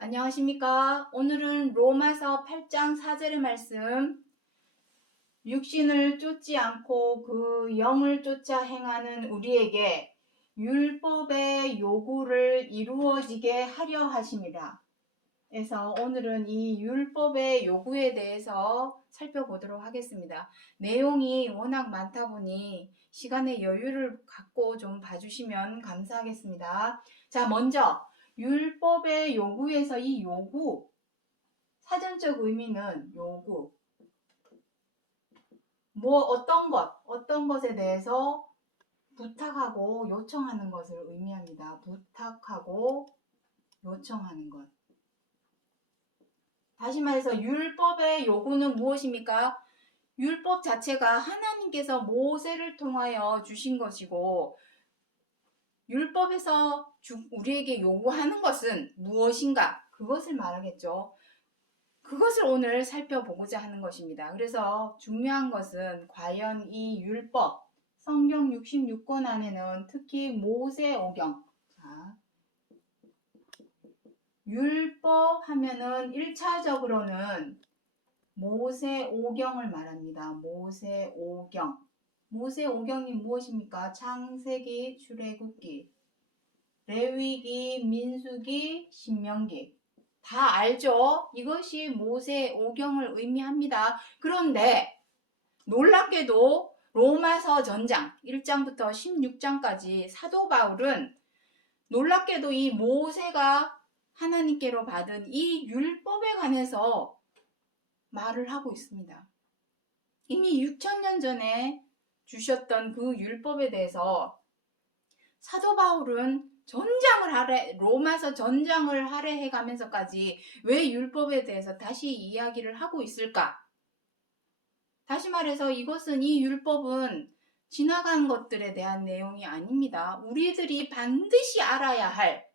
안녕하십니까? 오늘은 로마서 8장 4절의 말씀, 육신을 쫓지 않고 그 영을 쫓아 행하는 우리에게 율법의 요구를 이루어지게 하려 하심이라. 그래서 오늘은 이 율법의 요구에 대해서 살펴보도록 하겠습니다. 내용이 워낙 많다 보니 시간의 여유를 갖고 좀 봐주시면 감사하겠습니다. 자, 먼저 율법의 요구에서 이 요구, 사전적 의미는 요구, 어떤 것에 대해서 부탁하고 요청하는 것을 의미합니다. 부탁하고 요청하는 것. 다시 말해서 율법의 요구는 무엇입니까? 율법 자체가 하나님께서 모세를 통하여 주신 것이고, 율법에서 우리에게 요구하는 것은 무엇인가? 그것을 말하겠죠. 그것을 오늘 살펴보고자 하는 것입니다. 그래서 중요한 것은 과연 이 율법, 성경 66권 안에는 특히 모세오경, 율법 하면은 1차적으로는 모세오경을 말합니다. 모세오경. 모세오경이 무엇입니까? 창세기, 출애굽기, 레위기, 민수기, 신명기. 다 알죠? 이것이 모세오경을 의미합니다. 그런데 놀랍게도 로마서 전장 1장부터 16장까지 사도 바울은 놀랍게도 이 모세가 하나님께로 받은 이 율법에 관해서 말을 하고 있습니다. 이미 6,000년 전에 주셨던 그 율법에 대해서 사도 바울은 로마서 전장을 할애해 가면서까지 왜 율법에 대해서 다시 이야기를 하고 있을까? 다시 말해서 이 율법은 지나간 것들에 대한 내용이 아닙니다. 우리들이 반드시 알아야 할,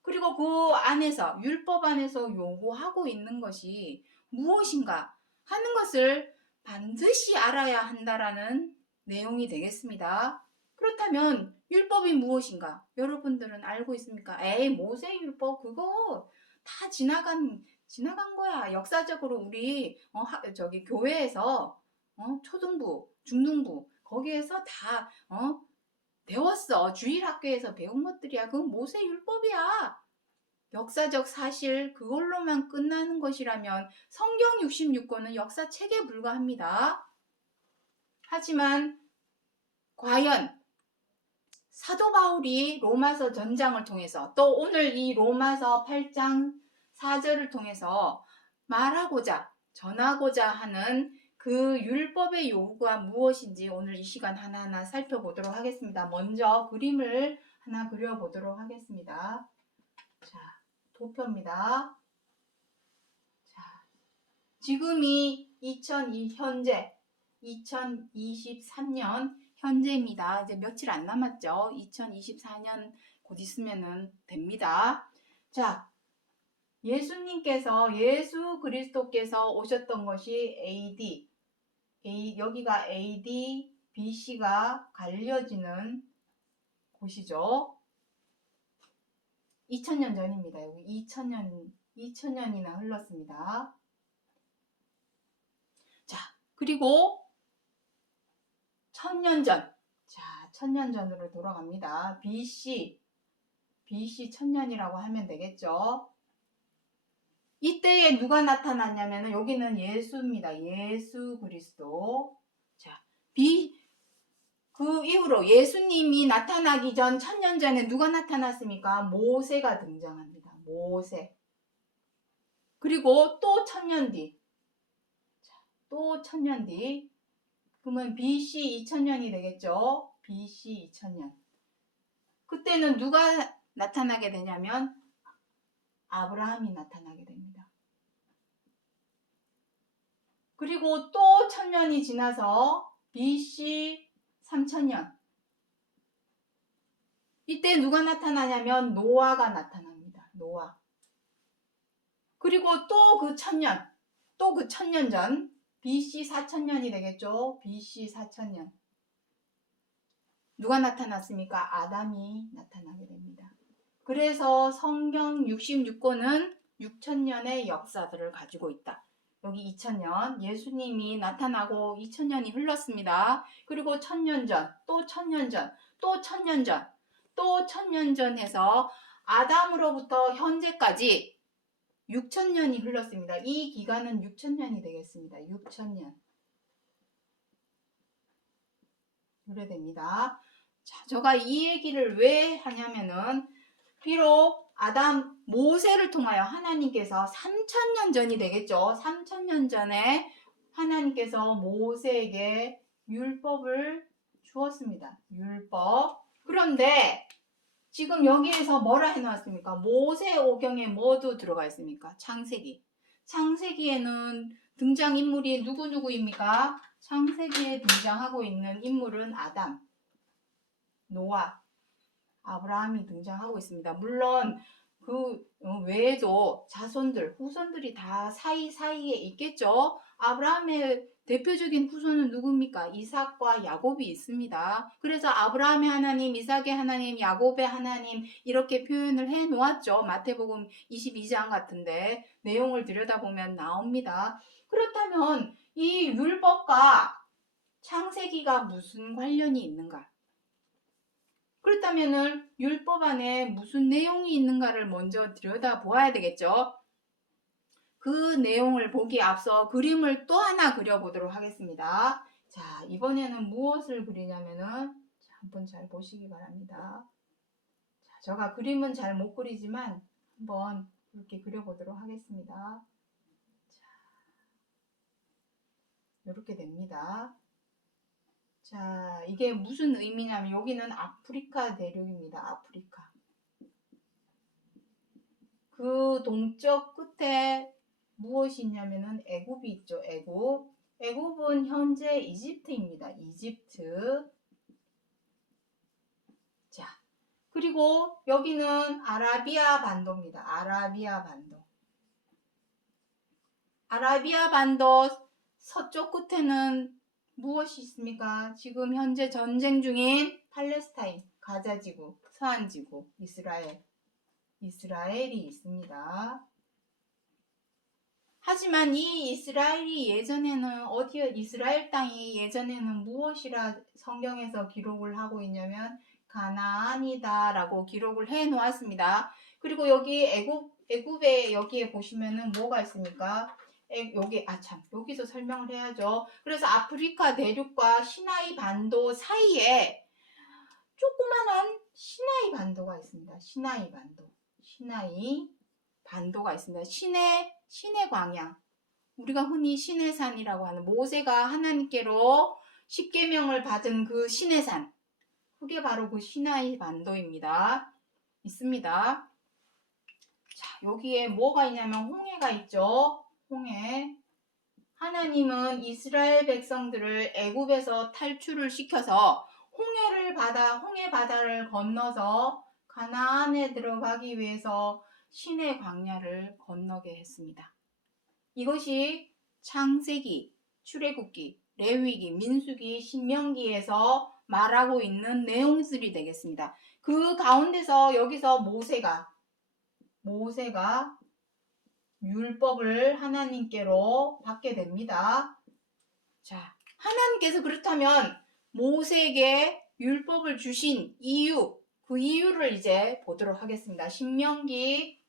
그리고 그 안에서, 율법 안에서 요구하고 있는 것이 무엇인가 하는 것을 반드시 알아야 한다라는 내용이 되겠습니다. 그렇다면 율법이 무엇인가? 여러분들은 알고 있습니까? 모세 율법 그거 다 지나간 거야. 역사적으로 우리 교회에서 초등부, 중등부 거기에서 다 배웠어. 주일학교에서 배운 것들이야. 그건 모세 율법이야. 역사적 사실 그걸로만 끝나는 것이라면 성경 66권은 역사책에 불과합니다. 하지만 과연 사도 바울이 로마서 전장을 통해서 또 오늘 이 로마서 8장 4절을 통해서 전하고자 하는 그 율법의 요구가 무엇인지 오늘 이 시간 하나하나 살펴보도록 하겠습니다. 먼저 그림을 하나 그려보도록 하겠습니다. 자, 도표입니다. 자, 지금이 2023년 현재입니다. 이제 며칠 안 남았죠. 2024년 곧 있으면은 됩니다. 자, 예수 그리스도께서 오셨던 것이 여기가 AD, BC가 갈려지는 곳이죠. 2000년 전입니다. 여기 2000년이나 흘렀습니다. 자, 그리고 1000년 전. 자, 1000년 전으로 돌아갑니다. BC 1000년이라고 하면 되겠죠. 이때에 누가 나타났냐면 여기는 예수입니다. 예수 그리스도. 자, 그 이후로 예수님이 나타나기 전 1000년 전에 누가 나타났습니까? 모세가 등장합니다. 모세. 그리고 또 1000년 뒤. 자, 또 1000년 뒤. 그러면 BC 2000년이 되겠죠? BC 2000년. 그때는 누가 나타나게 되냐면 아브라함이 나타나게 됩니다. 그리고 또 1000년이 지나서 BC 3000년. 이때 누가 나타나냐면 노아가 나타납니다. 노아. 그리고 또 그 1000년 전 BC 4000년이 되겠죠. BC 4000년. 누가 나타났습니까? 아담이 나타나게 됩니다. 그래서 성경 66권은 6,000년의 역사들을 가지고 있다. 여기 2000년, 예수님이 나타나고 2000년이 흘렀습니다. 그리고 1000년 전, 또 1000년 전, 또 1000년 전, 또 1000년 전 해서 아담으로부터 현재까지 6,000년이 흘렀습니다. 이 기간은 6,000년이 되겠습니다. 6,000년. 그래 됩니다. 자, 제가 이 얘기를 왜 하냐면은 비록 아담 모세를 통하여 하나님께서 3,000년 전이 되겠죠. 3,000년 전에 하나님께서 모세에게 율법을 주었습니다. 율법. 그런데 지금 여기에서 뭐라 해놨습니까? 모세오경에 뭐도 들어가 있습니까? 창세기. 창세기에는 등장인물이 누구누구입니까? 창세기에 등장하고 있는 인물은 아담, 노아, 아브라함이 등장하고 있습니다. 물론 그 외에도 자손들, 후손들이 다 사이사이에 있겠죠. 아브라함의 대표적인 후손은 누굽니까? 이삭과 야곱이 있습니다. 그래서 아브라함의 하나님, 이삭의 하나님, 야곱의 하나님 이렇게 표현을 해 놓았죠. 마태복음 22장 같은데 내용을 들여다보면 나옵니다. 그렇다면 이 율법과 창세기가 무슨 관련이 있는가? 그렇다면은 율법 안에 무슨 내용이 있는가를 먼저 들여다보아야 되겠죠. 그 내용을 보기에 앞서 그림을 또 하나 그려보도록 하겠습니다. 자, 이번에는 무엇을 그리냐면은 한번 잘 보시기 바랍니다. 자, 제가 그림은 잘 못 그리지만 한번 이렇게 그려보도록 하겠습니다. 자, 이렇게 됩니다. 자, 이게 무슨 의미냐면 여기는 아프리카 대륙입니다. 아프리카. 그 동쪽 끝에 무엇이 있냐면은 애굽이 있죠. 애굽. 애굽은 현재 이집트입니다. 이집트. 자, 그리고 여기는 아라비아 반도입니다. 아라비아 반도. 아라비아 반도 서쪽 끝에는 무엇이 있습니까? 지금 현재 전쟁 중인 팔레스타인, 가자지구, 서한지구, 이스라엘이 있습니다. 하지만 이 이스라엘이 예전에는 이스라엘 땅이 예전에는 무엇이라 성경에서 기록을 하고 있냐면 가나안이다 라고 기록을 해 놓았습니다. 그리고 여기 애굽에 여기에 보시면은 뭐가 있습니까? 여기서 설명을 해야죠. 그래서 아프리카 대륙과 시나이 반도 사이에 조그만한 시나이 반도가 있습니다. 시나이 반도가 있습니다. 신의 광야. 우리가 흔히 신의 산이라고 하는 모세가 하나님께로 십계명을 받은 그 신의 산. 그게 바로 그 시나이 반도입니다. 있습니다. 자, 여기에 뭐가 있냐면 홍해가 있죠. 홍해. 하나님은 이스라엘 백성들을 애굽에서 탈출을 시켜서 홍해 바다를 건너서 가나안에 들어가기 위해서 신의 광야를 건너게 했습니다. 이것이 창세기, 출애굽기, 레위기, 민수기, 신명기에서 말하고 있는 내용들이 되겠습니다. 그 가운데서 여기서 모세가 율법을 하나님께로 받게 됩니다. 자, 하나님께서 그렇다면 모세에게 율법을 주신 이유, 그 이유를 이제 보도록 하겠습니다. 신명기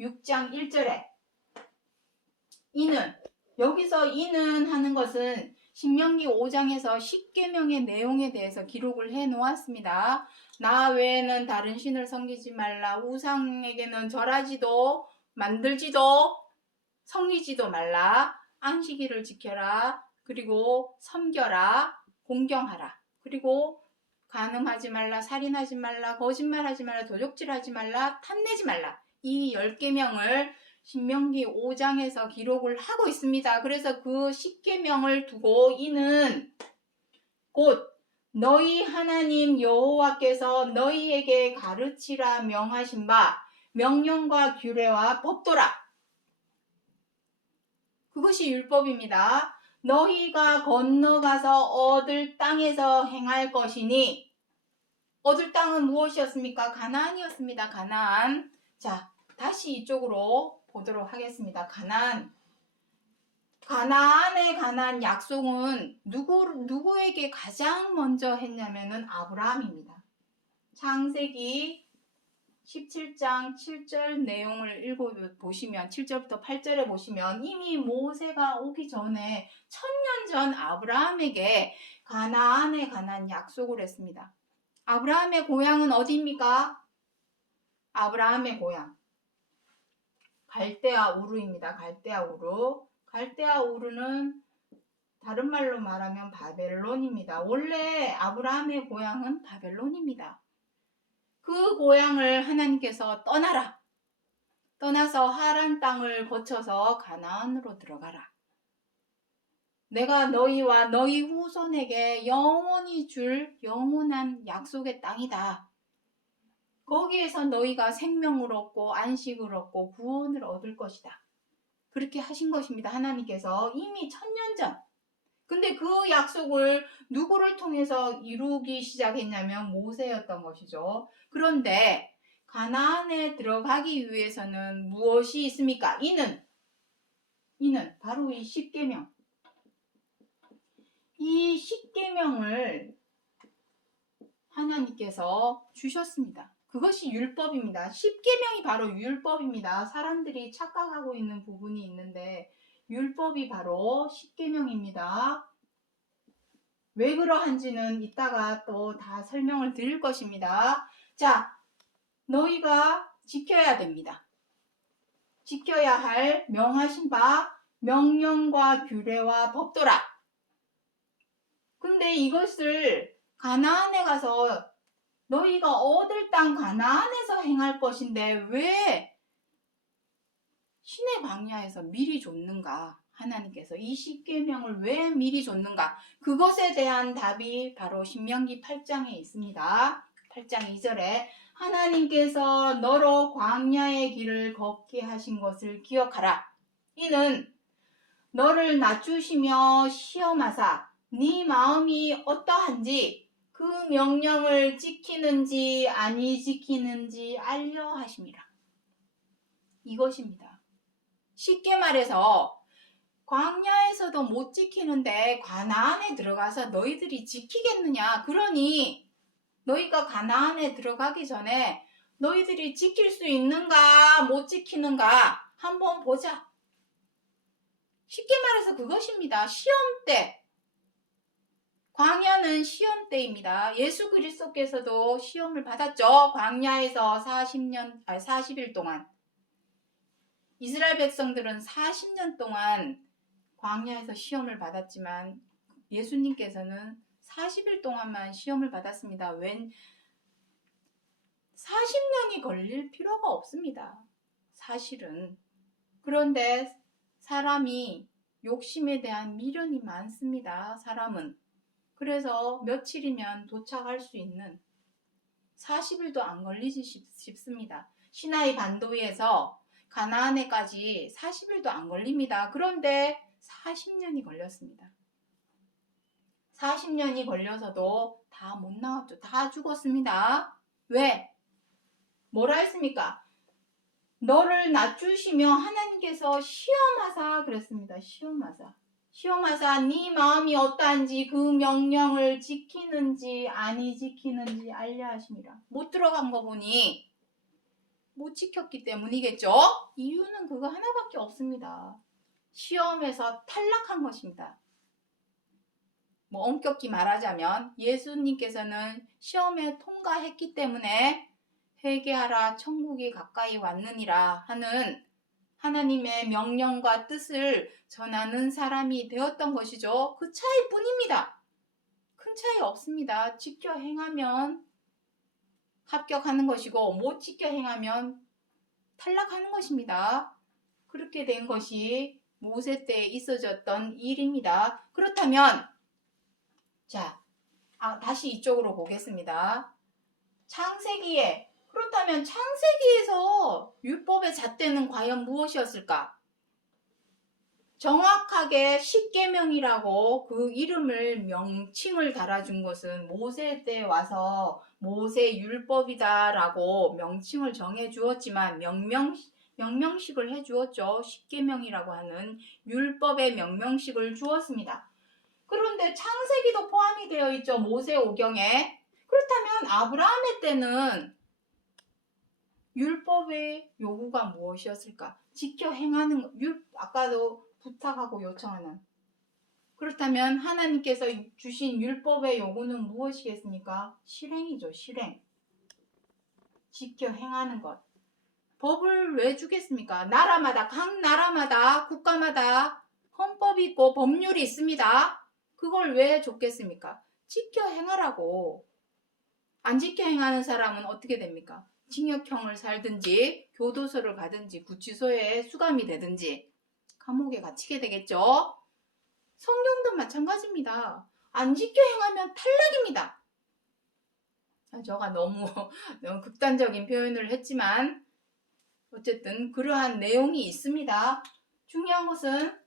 6장 1절에 여기서 이는 하는 것은 신명기 5장에서 십계명의 내용에 대해서 기록을 해 놓았습니다. 나 외에는 다른 신을 섬기지 말라. 우상에게는 절하지도 만들지도 섬기지도 말라. 안식일을 지켜라. 그리고 섬겨라. 공경하라. 그리고 간음하지 말라. 살인하지 말라. 거짓말하지 말라. 도적질하지 말라. 탐내지 말라. 이 10계명을 신명기 5장에서 기록을 하고 있습니다. 그래서 그 10계명을 두고 이는 곧 너희 하나님 여호와께서 너희에게 가르치라 명하신 바 명령과 규례와 법도라. 그것이 율법입니다. 너희가 건너가서 얻을 땅에서 행할 것이니 얻을 땅은 무엇이었습니까? 가나안이었습니다. 가나안. 자, 다시 이쪽으로 보도록 하겠습니다. 가나안에 관한 약속은 누구에게 가장 먼저 했냐면은 아브라함입니다. 창세기 17장 7절 내용을 읽어보시면 7절부터 8절에 보시면 이미 모세가 오기 전에 1000년 전 아브라함에게 가나안에 관한 약속을 했습니다. 아브라함의 고향은 어디입니까? 아브라함의 고향 갈대아 우르입니다. 갈대아 우르. 갈대아 우르는 다른 말로 말하면 바벨론입니다. 원래 아브라함의 고향은 바벨론입니다. 그 고향을 하나님께서 떠나서 하란 땅을 거쳐서 가나안으로 들어가라. 내가 너희와 너희 후손에게 영원히 줄 영원한 약속의 땅이다. 거기에서 너희가 생명을 얻고 안식을 얻고 구원을 얻을 것이다. 그렇게 하신 것입니다. 하나님께서 이미 1000년 전. 근데 그 약속을 누구를 통해서 이루기 시작했냐면 모세였던 것이죠. 그런데 가나안에 들어가기 위해서는 무엇이 있습니까? 이는 바로 이 십계명. 이 십계명을 하나님께서 주셨습니다. 그것이 율법입니다. 십계명이 바로 율법입니다. 사람들이 착각하고 있는 부분이 있는데 율법이 바로 십계명입니다. 왜 그러한지는 이따가 또 다 설명을 드릴 것입니다. 자, 너희가 지켜야 됩니다. 지켜야 할 명하신 바 명령과 규례와 법도라. 근데 이것을 가나안에 가서 너희가 얻을 땅 가나안에서 행할 것인데 왜 시내 광야에서 미리 줬는가? 하나님께서 이 십계명을 왜 미리 줬는가? 그것에 대한 답이 바로 신명기 8장에 있습니다. 8장 2절에 하나님께서 너로 광야의 길을 걷게 하신 것을 기억하라. 이는 너를 낮추시며 시험하사 네 마음이 어떠한지 그 명령을 지키는지 아니 지키는지 알려 하심이라. 이것입니다. 쉽게 말해서 광야에서도 못 지키는데 가나안에 들어가서 너희들이 지키겠느냐? 그러니 너희가 가나안에 들어가기 전에 너희들이 지킬 수 있는가 못 지키는가 한번 보자. 쉽게 말해서 그것입니다. 시험 때. 광야는 시험 때입니다. 예수 그리스도께서도 시험을 받았죠. 광야에서 40일 동안. 이스라엘 백성들은 40년 동안 광야에서 시험을 받았지만 예수님께서는 40일 동안만 시험을 받았습니다. 40년이 걸릴 필요가 없습니다. 사실은. 그런데 사람이 욕심에 대한 미련이 많습니다. 사람은. 그래서 며칠이면 도착할 수 있는 40일도 안 걸리지 싶습니다. 시나이 반도에서 가나안에까지 40일도 안 걸립니다. 그런데 40년이 걸렸습니다. 40년이 걸려서도 다 못 나왔죠. 다 죽었습니다. 왜? 뭐라 했습니까? 너를 낮추시며 하나님께서 시험하사 그랬습니다. 시험하사 네 마음이 어떠한지 그 명령을 지키는지 아니 지키는지 알려 하심이라. 못 들어간 거 보니 못 지켰기 때문이겠죠? 이유는 그거 하나밖에 없습니다. 시험에서 탈락한 것입니다. 엄격히 말하자면 예수님께서는 시험에 통과했기 때문에 회개하라 천국이 가까이 왔느니라 하는 하나님의 명령과 뜻을 전하는 사람이 되었던 것이죠. 그 차이뿐입니다. 큰 차이 없습니다. 지켜 행하면 합격하는 것이고 못 지켜 행하면 탈락하는 것입니다. 그렇게 된 것이 모세 때에 있어졌던 일입니다. 그렇다면 자, 다시 이쪽으로 보겠습니다. 그렇다면 창세기에서 율법의 잣대는 과연 무엇이었을까? 정확하게 십계명이라고 그 이름을 명칭을 달아준 것은 모세 때 와서 모세 율법이다라고 명칭을 정해 주었지만 명명식을 해 주었죠. 십계명이라고 하는 율법의 명명식을 주었습니다. 그런데 창세기도 포함이 되어 있죠. 모세오경에. 그렇다면 아브라함의 때는 율법의 요구가 무엇이었을까? 지켜 행하는 아까도 부탁하고 요청하는. 그렇다면 하나님께서 주신 율법의 요구는 무엇이겠습니까? 실행이죠. 실행. 지켜 행하는 것. 법을 왜 주겠습니까? 나라마다, 각 나라마다, 국가마다 헌법이 있고 법률이 있습니다. 그걸 왜 줬겠습니까? 지켜 행하라고. 안 지켜 행하는 사람은 어떻게 됩니까? 징역형을 살든지 교도소를 가든지 구치소에 수감이 되든지 감옥에 갇히게 되겠죠. 성경도 마찬가지입니다. 안 지켜 행하면 탈락입니다. 제가 너무 극단적인 표현을 했지만 어쨌든 그러한 내용이 있습니다. 중요한 것은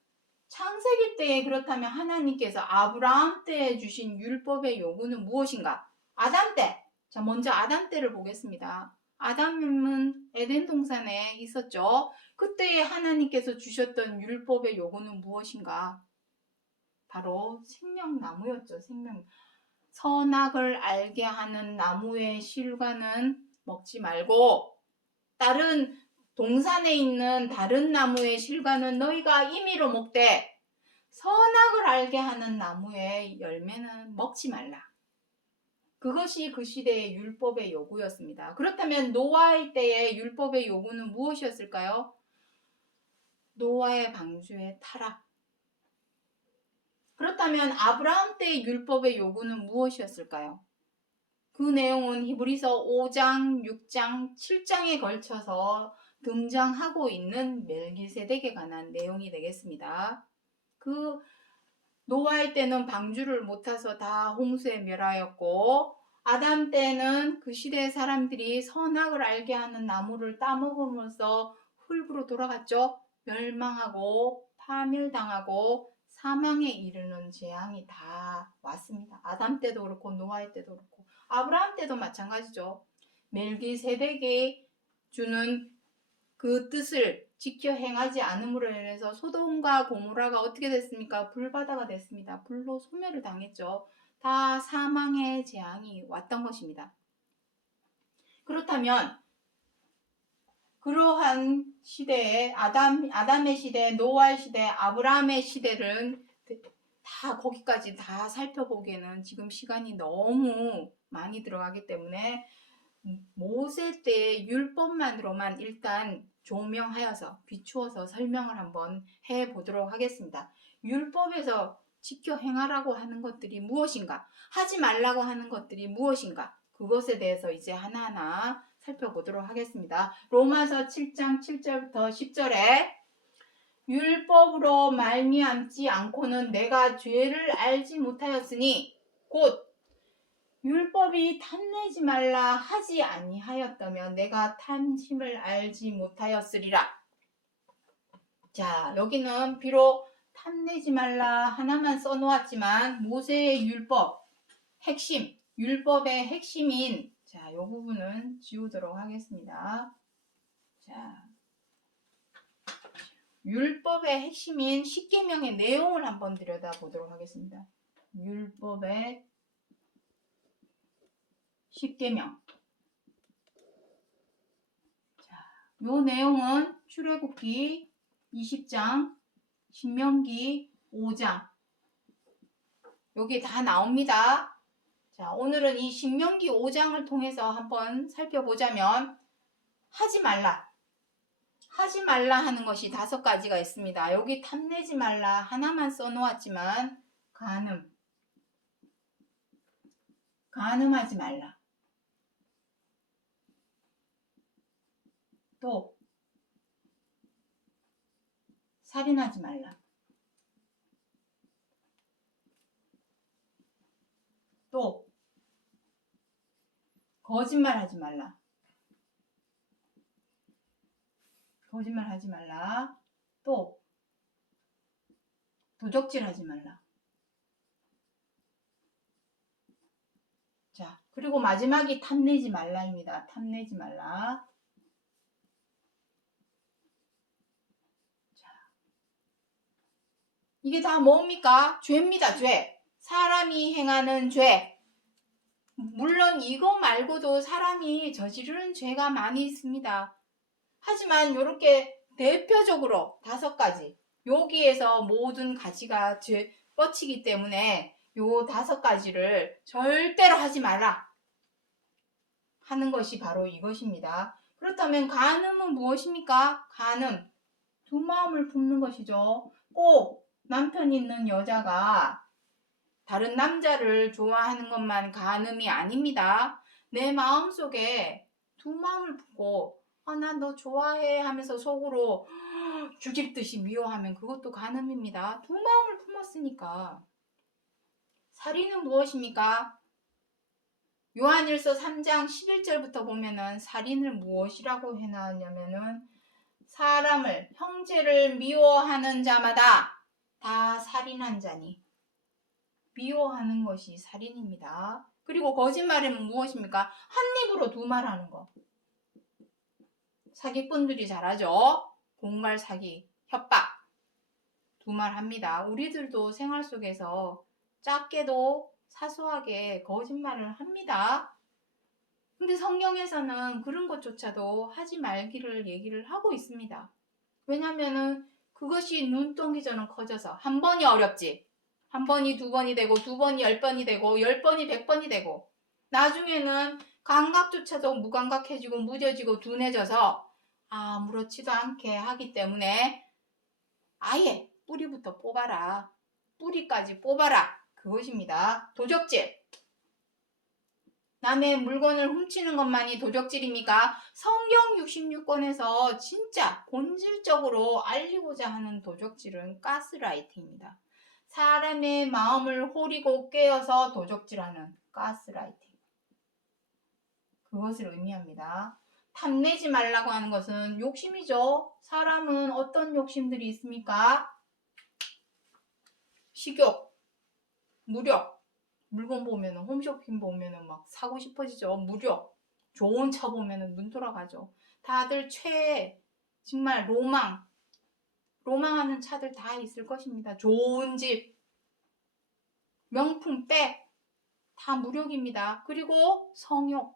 창세기 때에 그렇다면 하나님께서 아브라함 때에 주신 율법의 요구는 무엇인가? 아담 때. 자, 먼저 아담 때를 보겠습니다. 아담은 에덴 동산에 있었죠. 그때에 하나님께서 주셨던 율법의 요구는 무엇인가? 바로 생명나무였죠. 선악을 알게 하는 나무의 실과는 먹지 말고 다른 동산에 있는 다른 나무의 실과는 너희가 임의로 먹되 선악을 알게 하는 나무의 열매는 먹지 말라. 그것이 그 시대의 율법의 요구였습니다. 그렇다면 노아의 때의 율법의 요구는 무엇이었을까요? 노아의 방주의 타락. 그렇다면 아브라함 때의 율법의 요구는 무엇이었을까요? 그 내용은 히브리서 5장, 6장, 7장에 걸쳐서 등장하고 있는 멜기세덱에 관한 내용이 되겠습니다. 그 노아의 때는 방주를 못 타서 다 홍수에 멸하였고 아담 때는 그 시대의 사람들이 선악을 알게 하는 나무를 따먹음으로써 흙으로 돌아갔죠. 멸망하고 파멸당하고 사망에 이르는 재앙이 다 왔습니다. 아담 때도 그렇고 노아의 때도 그렇고 아브라함 때도 마찬가지죠. 멜기세덱이 주는 그 뜻을 지켜 행하지 않음으로 인해서 소돔과 고모라가 어떻게 됐습니까? 불바다가 됐습니다. 불로 소멸을 당했죠. 다 사망의 재앙이 왔던 것입니다. 그렇다면 그러한 시대에 아담의 시대, 노아의 시대, 아브라함의 시대를 다 거기까지 다 살펴보기에는 지금 시간이 너무 많이 들어가기 때문에 모세 때의 율법만으로만 일단 조명하여서 비추어서 설명을 한번 해보도록 하겠습니다. 율법에서 지켜 행하라고 하는 것들이 무엇인가? 하지 말라고 하는 것들이 무엇인가? 그것에 대해서 이제 하나하나 살펴보도록 하겠습니다. 로마서 7장 7절부터 10절에 율법으로 말미암지 않고는 내가 죄를 알지 못하였으니 곧 율법이 탐내지 말라 하지 아니하였다면 내가 탐심을 알지 못하였으리라. 자, 여기는 비록 탐내지 말라 하나만 써놓았지만 모세의 율법, 율법의 핵심인 자, 이 부분은 지우도록 하겠습니다. 자, 율법의 핵심인 십계명의 내용을 한번 들여다보도록 하겠습니다. 율법의 십계명. 자, 요 내용은 출애굽기 20장, 신명기 5장. 여기 다 나옵니다. 자, 오늘은 이 신명기 5장을 통해서 한번 살펴보자면 하지 말라 하는 것이 5가지가 있습니다. 여기 탐내지 말라 하나만 써놓았지만 간음하지 말라. 또 살인하지 말라. 또 거짓말하지 말라. 거짓말하지 말라. 또 도적질하지 말라. 자, 그리고 마지막이 탐내지 말라입니다. 탐내지 말라. 자, 이게 다 뭡니까? 죄입니다. 죄. 사람이 행하는 죄. 물론 이거 말고도 사람이 저지르는 죄가 많이 있습니다. 하지만 이렇게 대표적으로 5가지, 여기에서 모든 가지가 뻗치기 때문에 요 5가지를 절대로 하지 마라 하는 것이 바로 이것입니다. 그렇다면 간음은 무엇입니까? 간음, 두 마음을 품는 것이죠. 꼭 남편 있는 여자가 다른 남자를 좋아하는 것만 간음이 아닙니다. 내 마음속에 두 마음을 품고 나 너 좋아해 하면서 속으로 죽일 듯이 미워하면 그것도 간음입니다. 두 마음을 품었으니까. 살인은 무엇입니까? 요한일서 3장 11절부터 보면은 살인을 무엇이라고 해놨냐면은 사람을, 형제를 미워하는 자마다 다 살인한 자니. 미워하는 것이 살인입니다. 그리고 거짓말은 무엇입니까? 한 입으로 두 말 하는 거. 사기꾼들이 잘하죠. 공갈 사기, 협박 두 말 합니다. 우리들도 생활 속에서 작게도 사소하게 거짓말을 합니다. 근데 성경에서는 그런 것조차도 하지 말기를 얘기를 하고 있습니다. 왜냐면은 그것이 눈동기처럼 커져서 한 번이 어렵지. 한 번이 2번이 되고 2번이 10번이 되고 10번이 100번이 되고 나중에는 감각조차도 무감각해지고 무뎌지고 둔해져서 아무렇지도 않게 하기 때문에 아예 뿌리부터 뽑아라. 뿌리까지 뽑아라. 그것입니다. 도적질. 남의 물건을 훔치는 것만이 도적질입니까? 성경 66권에서 진짜 본질적으로 알리고자 하는 도적질은 가스라이팅입니다. 사람의 마음을 호리고 깨어서 도적질하는 가스라이팅. 그것을 의미합니다. 탐내지 말라고 하는 것은 욕심이죠. 사람은 어떤 욕심들이 있습니까? 식욕, 무력, 물건 보면은 홈쇼핑 보면은 막 사고 싶어지죠. 무력, 좋은 차 보면은 눈 돌아가죠. 다들 최애, 정말 로망하는 차들 다 있을 것입니다. 좋은 집, 명품 백, 다 무력입니다. 그리고 성욕,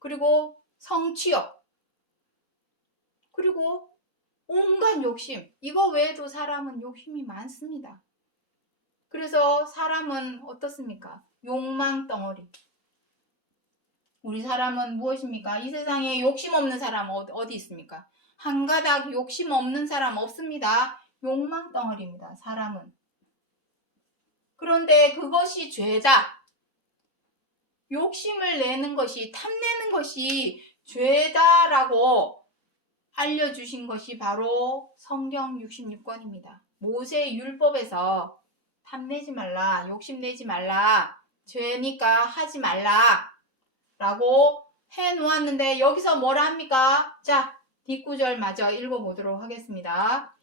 그리고 성취욕, 그리고 온갖 욕심. 이거 외에도 사람은 욕심이 많습니다. 그래서 사람은 어떻습니까? 욕망 덩어리. 우리 사람은 무엇입니까? 이 세상에 욕심 없는 사람 어디 있습니까? 한 가닥 욕심 없는 사람 없습니다. 욕망 덩어리입니다. 사람은. 그런데 그것이 죄다. 욕심을 내는 것이, 탐내는 것이 죄다라고 알려주신 것이 바로 성경 66권입니다. 모세 율법에서 탐내지 말라, 욕심내지 말라, 죄니까 하지 말라 라고 해놓았는데 여기서 뭐라 합니까? 자, 뒷구절 마저 읽어보도록 하겠습니다.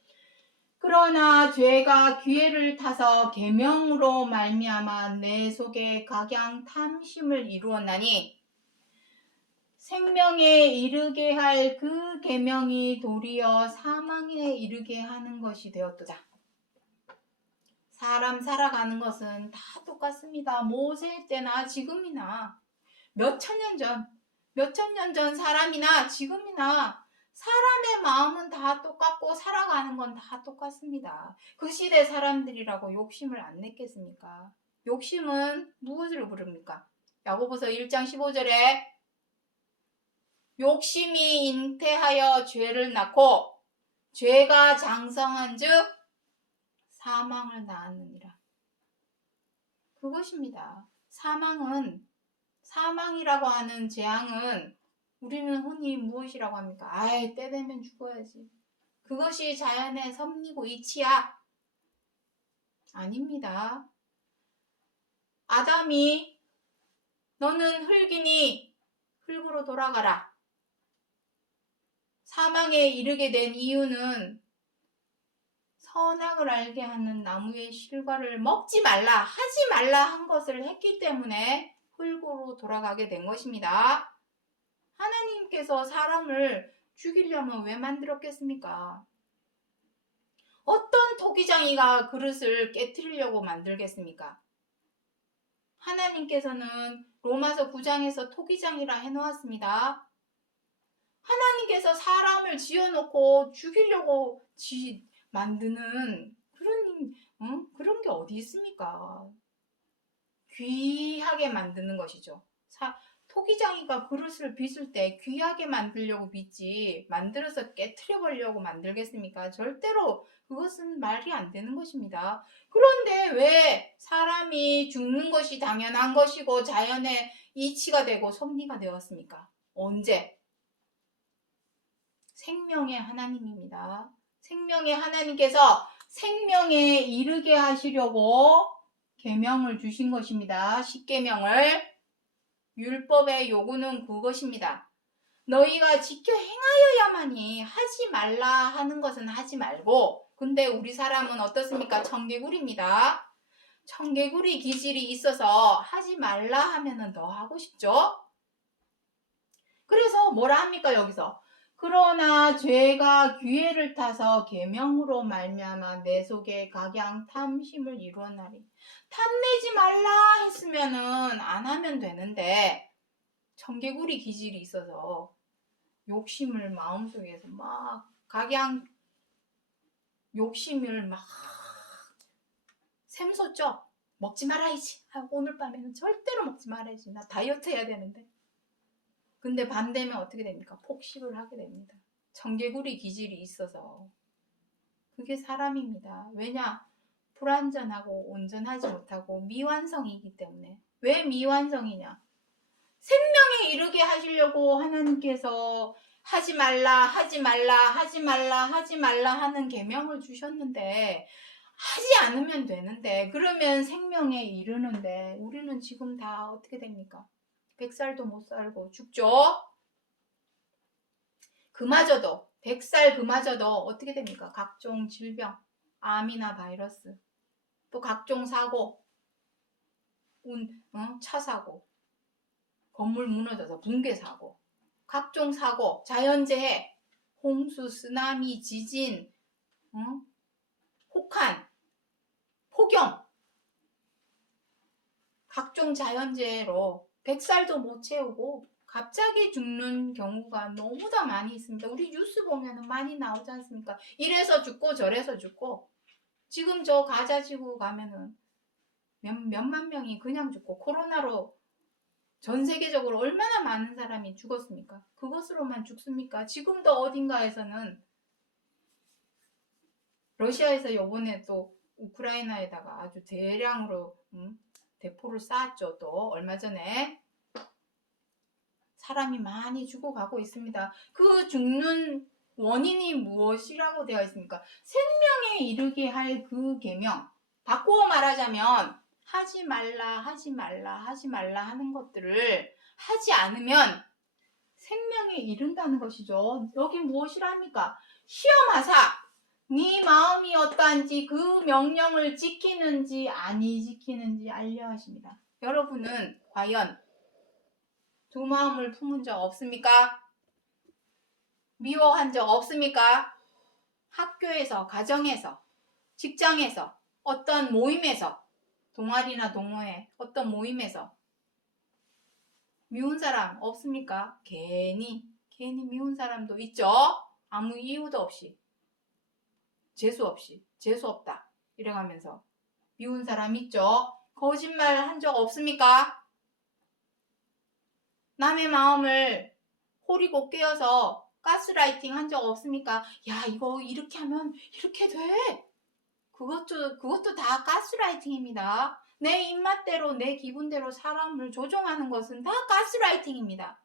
그러나 죄가 기회를 타서 계명으로 말미암아 내 속에 각양 탐심을 이루었나니 생명에 이르게 할 그 계명이 도리어 사망에 이르게 하는 것이 되었도다. 사람 살아가는 것은 다 똑같습니다. 모세 때나 지금이나 몇천 년 전 사람이나 지금이나 사람의 마음은 다 똑같고 살아가는 건 다 똑같습니다. 그 시대 사람들이라고 욕심을 안 냈겠습니까? 욕심은 무엇을 부릅니까? 야고보서 1장 15절에 욕심이 잉태하여 죄를 낳고 죄가 장성한 즉 사망을 낳았느니라. 그것입니다. 사망이라고 하는 재앙은 우리는 흔히 무엇이라고 합니까? 때 되면 죽어야지. 그것이 자연의 섭리고 이치야? 아닙니다. 아담이 너는 흙이니 흙으로 돌아가라. 사망에 이르게 된 이유는 선악을 알게 하는 나무의 실과를 먹지 말라, 하지 말라 한 것을 했기 때문에 흙으로 돌아가게 된 것입니다. 하나님께서 사람을 죽이려면 왜 만들었겠습니까? 어떤 토기장이가 그릇을 깨트리려고 만들겠습니까? 하나님께서는 로마서 9장에서 토기장이라 해놓았습니다. 하나님께서 사람을 지어놓고 죽이려고 만드는 그런 게 어디 있습니까? 귀하게 만드는 것이죠. 토기장이가 그릇을 빚을 때 귀하게 만들려고 빚지 만들어서 깨트려 버리려고 만들겠습니까? 절대로 그것은 말이 안 되는 것입니다. 그런데 왜 사람이 죽는 것이 당연한 것이고 자연의 이치가 되고 섭리가 되었습니까? 언제? 생명의 하나님입니다. 생명의 하나님께서 생명에 이르게 하시려고 계명을 주신 것입니다. 십계명을. 율법의 요구는 그것입니다. 너희가 지켜 행하여야만이, 하지 말라 하는 것은 하지 말고. 근데 우리 사람은 어떻습니까? 청개구리입니다. 청개구리 기질이 있어서 하지 말라 하면은 더 하고 싶죠? 그래서 뭐라 합니까 여기서? 그러나 죄가 기회를 타서 계명으로 말미암아 내 속에 각양 탐심을 이루었나니. 탐내지 말라 했으면은 안 하면 되는데 청개구리 기질이 있어서 욕심을 마음속에서 막 각양 욕심을 막 샘솟죠. 먹지 말아야지. 오늘 밤에는 절대로 먹지 말아야지. 나 다이어트 해야 되는데. 근데 반대면 어떻게 됩니까? 폭식을 하게 됩니다. 청개구리 기질이 있어서. 그게 사람입니다. 왜냐? 불완전하고 온전하지 못하고 미완성이기 때문에. 왜 미완성이냐? 생명에 이르게 하시려고 하나님께서 하지 말라, 하지 말라, 하지 말라, 하지 말라 하는 계명을 주셨는데 하지 않으면 되는데 그러면 생명에 이르는데 우리는 지금 다 어떻게 됩니까? 100살도 못 살고 죽죠? 그마저도 100살 그마저도 어떻게 됩니까? 각종 질병, 암이나 바이러스, 또 각종 사고, 차 사고, 건물 무너져서 붕괴 사고, 각종 사고, 자연재해, 홍수, 쓰나미, 지진, 혹한, 폭염, 각종 자연재해로 100살도 못 채우고 갑자기 죽는 경우가 너무나 많이 있습니다. 우리 뉴스 보면 많이 나오지 않습니까? 이래서 죽고 저래서 죽고. 지금 저 가자지구 가면은 몇만 명이 그냥 죽고 코로나로 전 세계적으로 얼마나 많은 사람이 죽었습니까? 그것으로만 죽습니까? 지금도 어딘가에서는 러시아에서 요번에 또 우크라이나에다가 아주 대량으로 대포를 쐈죠. 또 얼마 전에 사람이 많이 죽어가고 있습니다. 그 죽는 원인이 무엇이라고 되어 있습니까? 생명에 이르게 할 그 계명. 바꾸어 말하자면 하지 말라, 하지 말라, 하지 말라 하는 것들을 하지 않으면 생명에 이른다는 것이죠. 여기 무엇이라 합니까? 시험하사 네 마음이 어떠한지 그 명령을 지키는지 아니 지키는지 알려 하십니다. 여러분은 과연 두 마음을 품은 적 없습니까? 미워한 적 없습니까? 학교에서, 가정에서, 직장에서, 어떤 모임에서, 동아리나 동호회, 어떤 모임에서 미운 사람 없습니까? 괜히 미운 사람도 있죠? 아무 이유도 없이, 재수 없이, 재수 없다 이래가면서 미운 사람 있죠? 거짓말 한 적 없습니까? 남의 마음을 호리고 꿰어서 가스라이팅 한 적 없습니까? 야, 이거 이렇게 하면 이렇게 돼. 그것도 다 가스라이팅입니다. 내 입맛대로, 내 기분대로 사람을 조종하는 것은 다 가스라이팅입니다.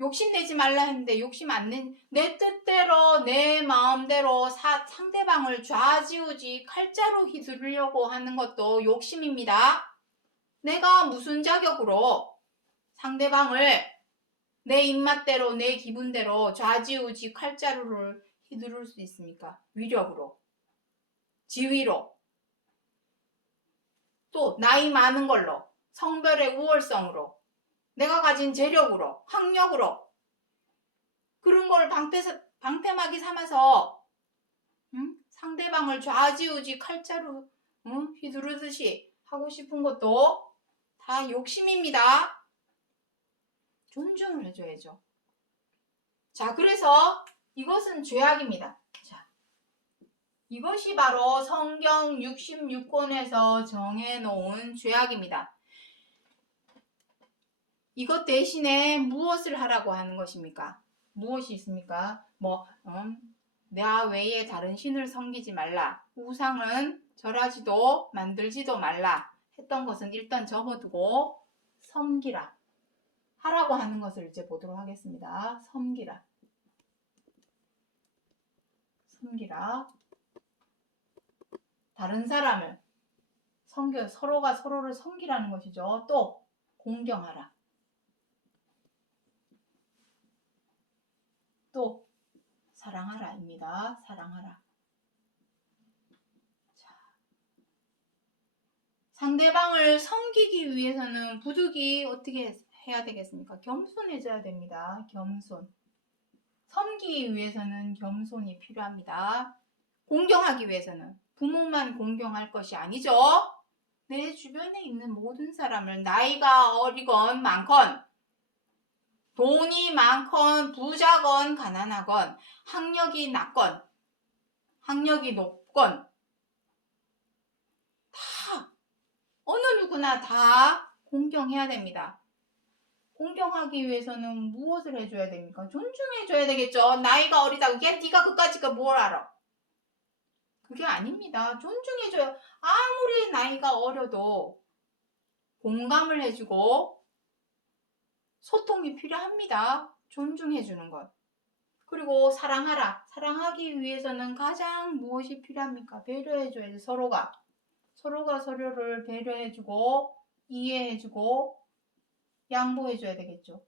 욕심내지 말라 했는데 욕심 안 내 뜻대로, 내 마음대로 상대방을 좌지우지 칼자루 휘두르려고 하는 것도 욕심입니다. 내가 무슨 자격으로 상대방을 내 입맛대로 내 기분대로 좌지우지 칼자루를 휘두를 수 있습니까? 위력으로, 지위로, 또 나이 많은 걸로, 성별의 우월성으로, 내가 가진 재력으로, 학력으로 그런 걸 방패막이 삼아서 상대방을 좌지우지 칼자루 휘두르듯이 하고 싶은 것도 다 욕심입니다. 존중을 해줘야죠. 자, 그래서 이것은 죄악입니다. 자, 이것이 바로 성경 66권에서 정해놓은 죄악입니다. 이것 대신에 무엇을 하라고 하는 것입니까? 무엇이 있습니까? 나 외에 다른 신을 섬기지 말라. 우상은 절하지도 만들지도 말라. 했던 것은 일단 접어두고 섬기라. 하라고 하는 것을 이제 보도록 하겠습니다. 섬기라. 섬기라. 다른 사람을 서로가 서로를 섬기라는 것이죠. 또 공경하라. 또 사랑하라입니다. 사랑하라. 자, 상대방을 섬기기 위해서는 부득이 어떻게 해야 되겠습니까? 겸손해져야 됩니다. 겸손. 섬기기 위해서는 겸손이 필요합니다. 공경하기 위해서는 부모만 공경할 것이 아니죠. 내 주변에 있는 모든 사람을 나이가 어리건 많건 돈이 많건 부자건 가난하건 학력이 낮건 학력이 높건 다 어느 누구나 다 공경해야 됩니다. 공경하기 위해서는 무엇을 해줘야 됩니까? 존중해줘야 되겠죠. 나이가 어리다고 네가 그까짓 거 뭘 알아? 그게 아닙니다. 존중해줘요. 아무리 나이가 어려도 공감을 해주고 소통이 필요합니다. 존중해주는 것. 그리고 사랑하라. 사랑하기 위해서는 가장 무엇이 필요합니까? 배려해줘야지. 서로가 서로를 배려해주고 이해해주고 양보해줘야 되겠죠.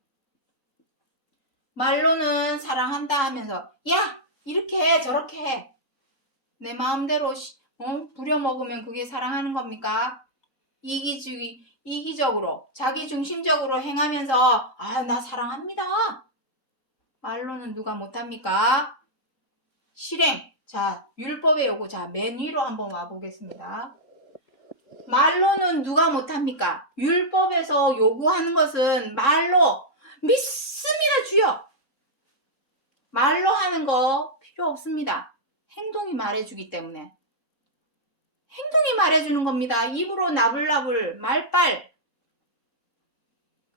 말로는 사랑한다 하면서 야! 이렇게 해 저렇게 해. 내 마음대로 부려먹으면 그게 사랑하는 겁니까? 이기적으로 자기중심적으로 행하면서 나 사랑합니다. 말로는 누가 못합니까? 실행. 자, 율법의 요구. 자, 맨 위로 한번 와보겠습니다. 말로는 누가 못합니까? 율법에서 요구하는 것은 말로 믿습니다 주여. 말로 하는 거 필요 없습니다. 행동이 말해주기 때문에. 행동이 말해주는 겁니다. 입으로 나불나불 말빨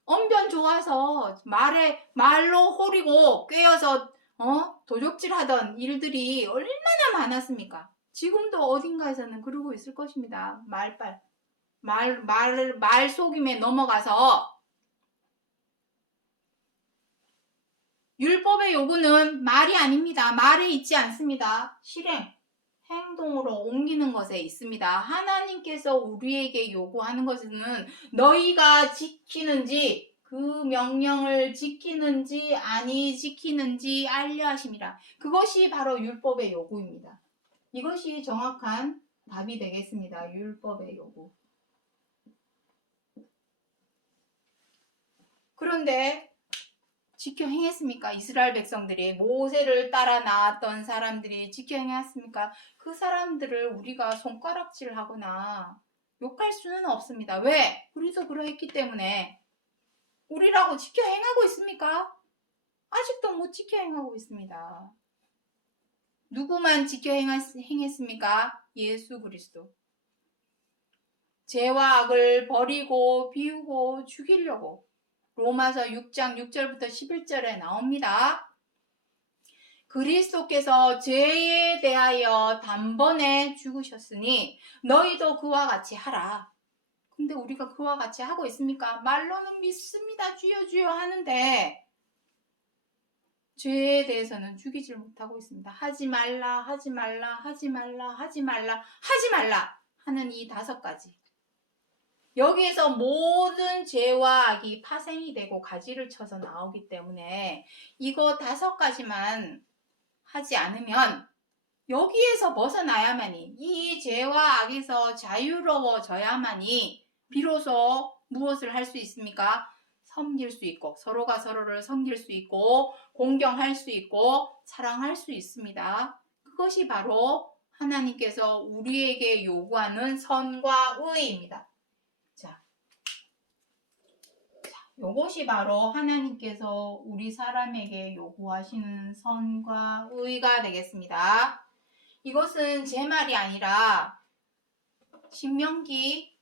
언변 좋아서 말로 호리고 꿰어서 도적질하던 일들이 얼마나 많았습니까? 지금도 어딘가에서는 그러고 있을 것입니다. 말빨 말 속임에 넘어가서 율법의 요구는 말이 아닙니다. 말에 있지 않습니다. 실행, 행동으로 옮기는 것에 있습니다. 하나님께서 우리에게 요구하는 것은 너희가 지키는지 그 명령을 지키는지 아니 지키는지 알려 하심이라. 그것이 바로 율법의 요구입니다. 이것이 정확한 답이 되겠습니다. 율법의 요구. 그런데 지켜 행했습니까? 이스라엘 백성들이 모세를 따라 나왔던 사람들이 지켜 행했습니까? 그 사람들을 우리가 손가락질하거나 욕할 수는 없습니다. 왜? 우리도 그러했기 때문에. 우리라고 지켜 행하고 있습니까? 아직도 못 지켜 행하고 있습니다. 누구만 지켜 행했습니까? 예수 그리스도. 죄와 악을 버리고 비우고 죽이려고 로마서 6장 6절부터 11절에 나옵니다. 그리스도께서 죄에 대하여 단번에 죽으셨으니 너희도 그와 같이 하라. 근데 우리가 그와 같이 하고 있습니까? 말로는 믿습니다. 주여 주여 하는데 죄에 대해서는 죽이질 못하고 있습니다. 하지 말라 하지 말라 하지 말라 하지 말라 하지 말라 하는 이 5가지. 여기에서 모든 죄와 악이 파생이 되고 가지를 쳐서 나오기 때문에 이거 5가지만 하지 않으면 여기에서 벗어나야만이 이 죄와 악에서 자유로워져야만이 비로소 무엇을 할 수 있습니까? 섬길 수 있고 서로가 서로를 섬길 수 있고 공경할 수 있고 사랑할 수 있습니다. 그것이 바로 하나님께서 우리에게 요구하는 선과 의입니다. 자, 요것이 바로 하나님께서 우리 사람에게 요구하시는 선과 의가 되겠습니다. 이것은 제 말이 아니라 신명기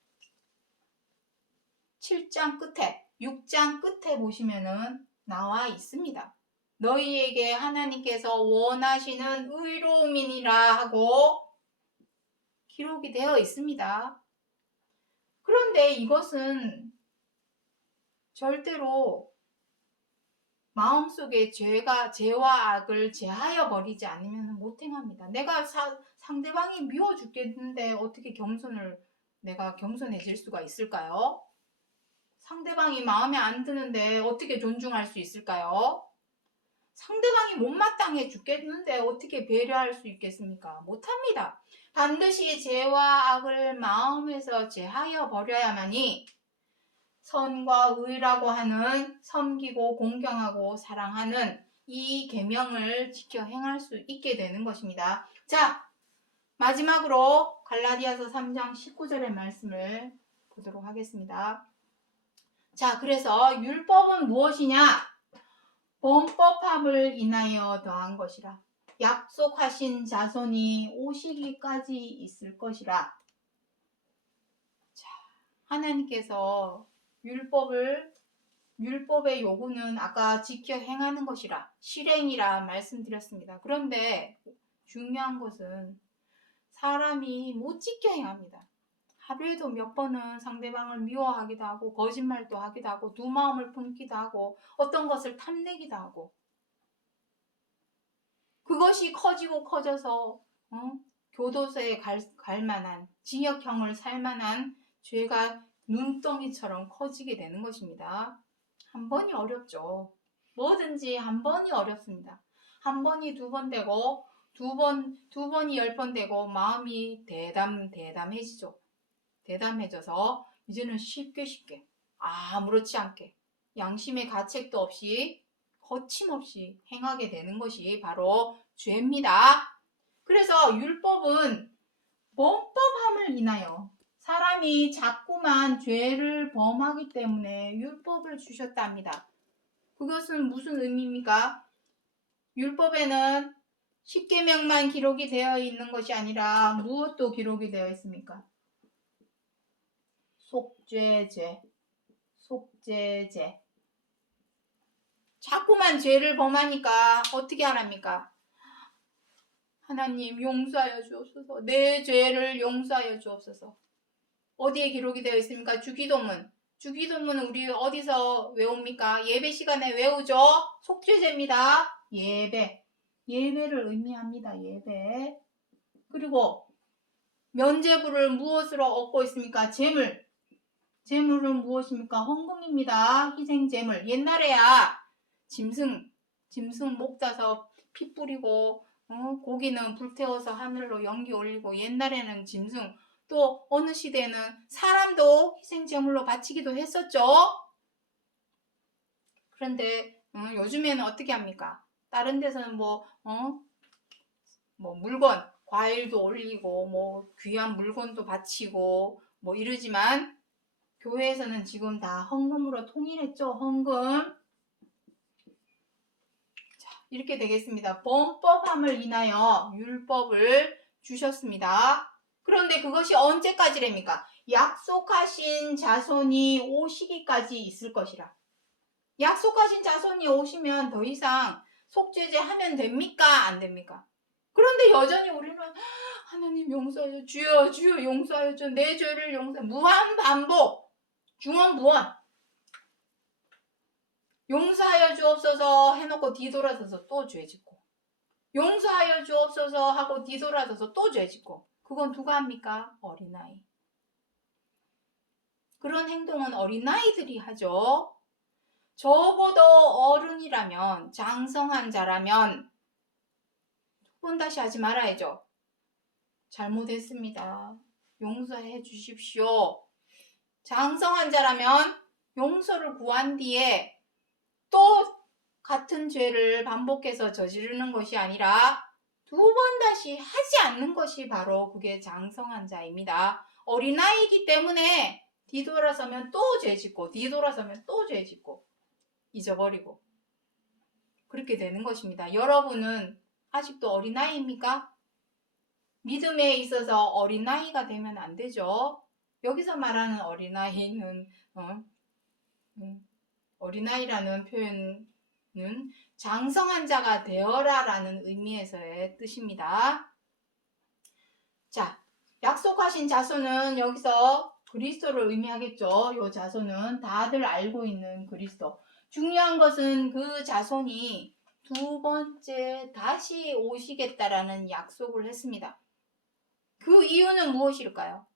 7장 끝에 6장 끝에 보시면은 나와 있습니다. 너희에게 하나님께서 원하시는 의로움이니라 하고 기록이 되어 있습니다. 그런데 이것은 절대로 마음속에 죄와 악을 제하여 버리지 않으면 못 행합니다. 내가 상대방이 미워 죽겠는데 어떻게 내가 겸손해질 수가 있을까요? 상대방이 마음에 안 드는데 어떻게 존중할 수 있을까요? 상대방이 못마땅해 죽겠는데 어떻게 배려할 수 있겠습니까? 못합니다. 반드시 죄와 악을 마음에서 제하여 버려야만이 선과 의라고 하는 섬기고 공경하고 사랑하는 이 계명을 지켜 행할 수 있게 되는 것입니다. 자, 마지막으로 갈라디아서 3장 19절의 말씀을 보도록 하겠습니다. 자, 그래서 율법은 무엇이냐? 범법함을 인하여 더한 것이라. 약속하신 자손이 오시기까지 있을 것이라. 자, 하나님께서 율법의 요구는 아까 지켜 행하는 것이라, 실행이라 말씀드렸습니다. 그런데 중요한 것은 사람이 못 지켜 행합니다. 하루에도 몇 번은 상대방을 미워하기도 하고 거짓말도 하기도 하고 두 마음을 품기도 하고 어떤 것을 탐내기도 하고 그것이 커지고 커져서 교도소에 갈 만한 징역형을 살 만한 죄가 눈덩이처럼 커지게 되는 것입니다. 한 번이 어렵죠. 뭐든지 한 번이 어렵습니다. 한 번이 두 번 되고 두 번이 10번 되고 마음이 대담해지죠. 대담해져서 이제는 쉽게 아무렇지 않게 양심의 가책도 없이 거침없이 행하게 되는 것이 바로 죄입니다. 그래서 율법은 범법함을 인하여 사람이 자꾸만 죄를 범하기 때문에 율법을 주셨답니다. 그것은 무슨 의미입니까? 율법에는 10계명만 기록이 되어 있는 것이 아니라 무엇도 기록이 되어 있습니까? 속죄죄. 자꾸만 죄를 범하니까 어떻게 하랍니까? 하나님 용서하여 주옵소서. 내 죄를 용서하여 주옵소서. 어디에 기록이 되어 있습니까? 주기도문. 주기도문은 우리 어디서 외웁니까? 예배 시간에 외우죠? 속죄죄입니다. 예배를 의미합니다. 예배. 그리고 면죄부를 무엇으로 얻고 있습니까? 재물은 무엇입니까? 헌금입니다. 희생재물. 옛날에야 짐승 목 자서 피 뿌리고 고기는 불태워서 하늘로 연기 올리고 옛날에는 짐승 또 어느 시대에는 사람도 희생제물로 바치기도 했었죠. 그런데 요즘에는 어떻게 합니까? 다른 데서는 뭐 물건 과일도 올리고 뭐 귀한 물건도 바치고 뭐 이러지만 교회에서는 지금 다 헌금으로 통일했죠. 헌금. 자, 이렇게 되겠습니다. 범법함을 인하여 율법을 주셨습니다. 그런데 그것이 언제까지랍니까? 약속하신 자손이 오시기까지 있을 것이라. 약속하신 자손이 오시면 더 이상 속죄제 하면 됩니까? 안 됩니까? 그런데 여전히 우리는 하나님 용서하여 주여 용서하여 줘. 내 죄를 용서해. 무한 반복. 중언부언. 용서하여 주옵소서 해놓고 뒤돌아서서 또 죄짓고 용서하여 주옵소서 하고 뒤돌아서서 또 죄짓고 그건 누가 합니까? 어린아이. 그런 행동은 어린아이들이 하죠. 적어도 어른이라면 장성한 자라면 두 번 다시 하지 말아야죠. 잘못했습니다. 용서해 주십시오. 장성한 자라면 용서를 구한 뒤에 또 같은 죄를 반복해서 저지르는 것이 아니라 두 번 다시 하지 않는 것이 바로 그게 장성한 자입니다. 어린아이이기 때문에 뒤돌아서면 또 죄짓고 뒤돌아서면 또 죄짓고 잊어버리고 그렇게 되는 것입니다. 여러분은 아직도 어린아이입니까? 믿음에 있어서 어린아이가 되면 안 되죠. 여기서 말하는 어린아이는 어린아이라는 표현은 장성한 자가 되어라라는 의미에서의 뜻입니다. 자, 약속하신 자손은 여기서 그리스도를 의미하겠죠. 이 자손은 다들 알고 있는 그리스도. 중요한 것은 그 자손이 두 번째 다시 오시겠다라는 약속을 했습니다. 그 이유는 무엇일까요?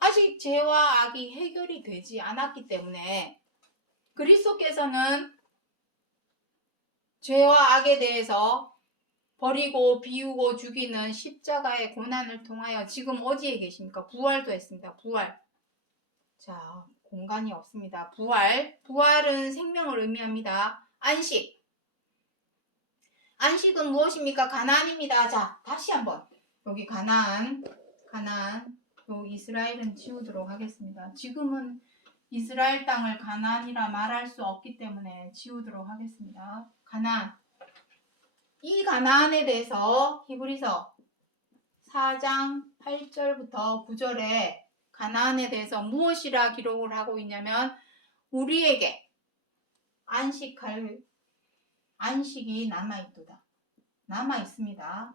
아직 죄와 악이 해결이 되지 않았기 때문에 그리스도께서는 죄와 악에 대해서 버리고 비우고 죽이는 십자가의 고난을 통하여 지금 어디에 계십니까? 부활도 했습니다. 부활. 자, 공간이 없습니다. 부활. 부활은 생명을 의미합니다. 안식. 안식은 무엇입니까? 가나안입니다. 자, 다시 한번. 여기 가나안. 요 이스라엘은 지우도록 하겠습니다. 지금은 이스라엘 땅을 가나안이라 말할 수 없기 때문에 지우도록 하겠습니다. 가나안. 이 가나안에 대해서 히브리서 4장 8절부터 9절에 가나안에 대해서 무엇이라 기록을 하고 있냐면 우리에게 안식이 남아있도다. 남아있습니다.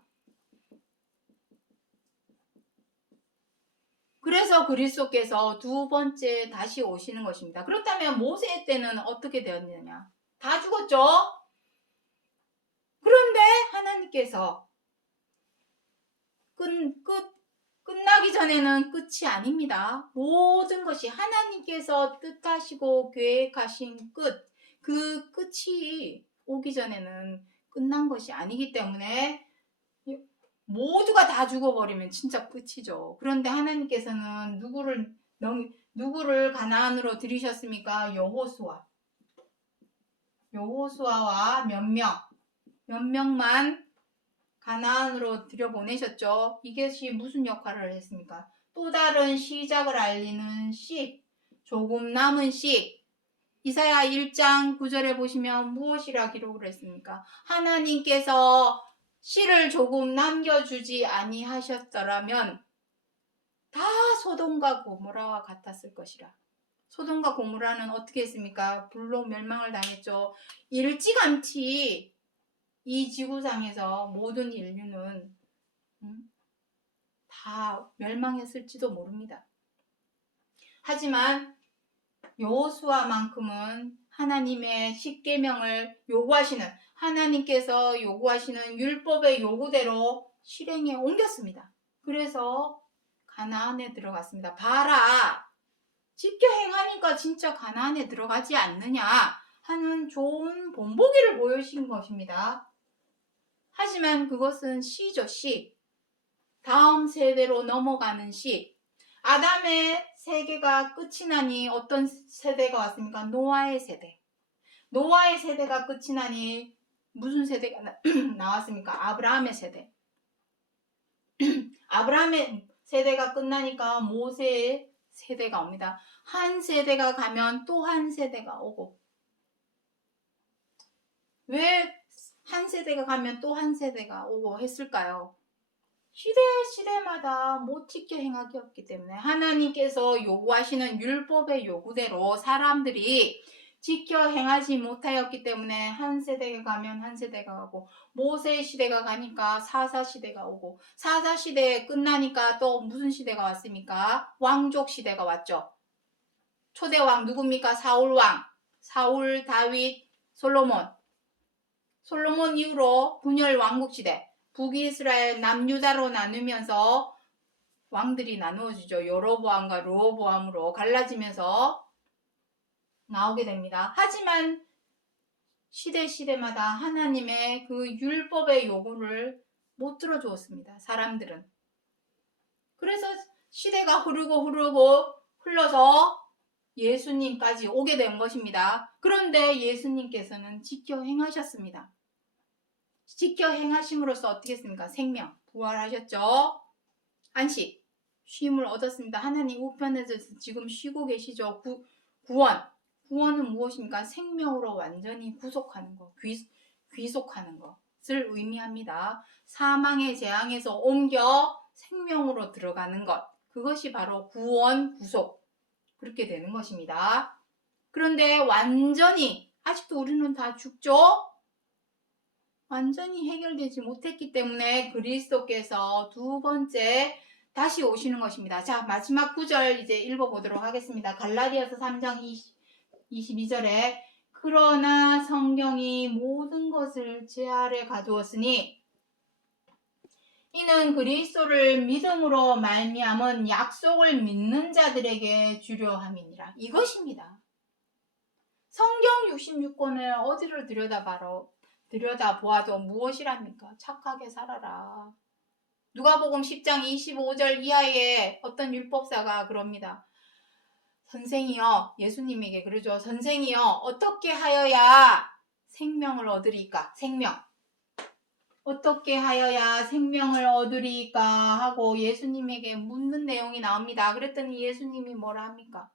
그래서 그리스도께서 두 번째 다시 오시는 것입니다. 그렇다면 모세 때는 어떻게 되었느냐? 다 죽었죠? 그런데 하나님께서 끝나기 전에는 끝이 아닙니다. 모든 것이 하나님께서 뜻하시고 계획하신 끝, 그 끝이 오기 전에는 끝난 것이 아니기 때문에 모두가 다 죽어버리면 진짜 끝이죠. 그런데 하나님께서는 누구를 가나안으로 들이셨습니까? 여호수아와 몇 명만 가나안으로 들여보내셨죠. 이것이 무슨 역할을 했습니까? 또 다른 시작을 알리는 씨, 조금 남은 씨. 이사야 1장 9절에 보시면 무엇이라 기록을 했습니까? 하나님께서 씨를 조금 남겨주지 아니하셨더라면 다 소돔과 고모라와 같았을 것이라. 소돔과 고모라는 어떻게 했습니까? 불로 멸망을 당했죠. 일찌감치 이 지구상에서 모든 인류는 다 멸망했을지도 모릅니다. 하지만 여호수아만큼은 하나님의 십계명을 요구하시는 하나님께서 요구하시는 율법의 요구대로 실행에 옮겼습니다. 그래서 가나안에 들어갔습니다. 봐라, 지켜 행하니까 진짜 가나안에 들어가지 않느냐 하는 좋은 본보기를 보여주신 것입니다. 하지만 그것은 시죠, 시. 다음 세대로 넘어가는 시. 아담의 세계가 끝이 나니 어떤 세대가 왔습니까? 노아의 세대. 노아의 세대가 끝이 나니 무슨 세대가 나왔습니까? 아브라함의 세대. 아브라함의 세대가 끝나니까 모세의 세대가 옵니다. 한 세대가 가면 또 한 세대가 오고. 왜 한 세대가 가면 또 한 세대가 오고 했을까요? 시대마다 못 지켜 행하기 없기 때문에 하나님께서 요구하시는 율법의 요구대로 사람들이 지켜 행하지 못하였기 때문에 한 세대가 가면 한 세대가 가고 모세 시대가 가니까 사사 시대가 오고 사사 시대 끝나니까 또 무슨 시대가 왔습니까? 왕족 시대가 왔죠. 초대왕 누굽니까? 사울왕, 사울, 다윗, 솔로몬 이후로 분열 왕국 시대, 북이스라엘 남유다로 나누면서 왕들이 나누어지죠. 여로보암과 르호보암으로 갈라지면서 나오게 됩니다. 하지만 시대마다 하나님의 그 율법의 요구를 못 들어주었습니다. 사람들은. 그래서 시대가 흐르고 흘러서 예수님까지 오게 된 것입니다. 그런데 예수님께서는 지켜 행하셨습니다. 지켜 행하심으로써 어떻게 했습니까? 생명, 부활하셨죠. 안식, 쉼을 얻었습니다. 하나님 우편에서 지금 쉬고 계시죠. 구원은 무엇입니까? 생명으로 완전히 구속하는 것, 귀속하는 것을 의미합니다. 사망의 재앙에서 옮겨 생명으로 들어가는 것, 그것이 바로 구원, 구속, 그렇게 되는 것입니다. 그런데 완전히 아직도 우리는 다 죽죠? 완전히 해결되지 못했기 때문에 그리스도께서 두 번째 다시 오시는 것입니다. 자, 마지막 구절 이제 읽어보도록 하겠습니다. 갈라디아서 3장 22절에 그러나 성경이 모든 것을 제 아래 가두었으니 이는 그리스도를 믿음으로 말미암은 약속을 믿는 자들에게 주려 함이니라. 이것입니다. 성경 66권을 어디를 들여다보아도 무엇이랍니까? 착하게 살아라. 누가복음 10장 25절 이하에 어떤 율법사가 그럽니다. 선생이여, 예수님에게 그러죠. 선생이여, 어떻게 하여야 생명을 얻으리까? 생명. 어떻게 하여야 생명을 얻으리까? 하고 예수님에게 묻는 내용이 나옵니다. 그랬더니 예수님이 뭐라 합니까?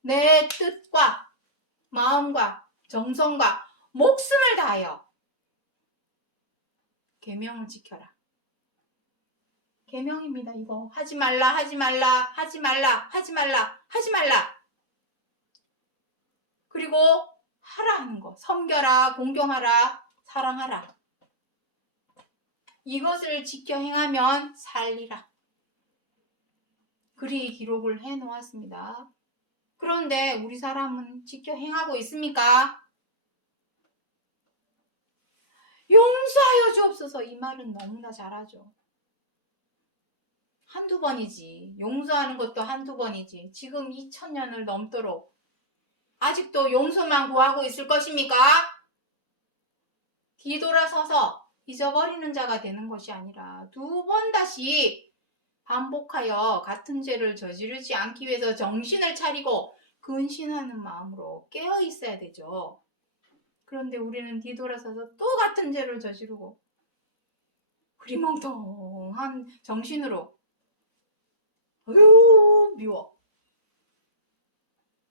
내 뜻과 마음과 정성과 목숨을 다하여 계명을 지켜라. 계명입니다. 이거 하지 말라, 하지 말라, 하지 말라, 하지 말라, 하지 말라. 그리고 하라 하는 거. 섬겨라, 공경하라, 사랑하라. 이것을 지켜 행하면 살리라. 그리 기록을 해 놓았습니다. 그런데 우리 사람은 지켜 행하고 있습니까? 용서하여 주옵소서. 이 말은 너무나 잘하죠. 한두 번이지. 용서하는 것도 한두 번이지. 지금 2000년을 넘도록 아직도 용서만 구하고 있을 것입니까? 뒤돌아서서 잊어버리는 자가 되는 것이 아니라 두 번 다시 반복하여 같은 죄를 저지르지 않기 위해서 정신을 차리고 근신하는 마음으로 깨어 있어야 되죠. 그런데 우리는 뒤돌아서서 또 같은 죄를 저지르고 흐리멍텅한 정신으로 미워.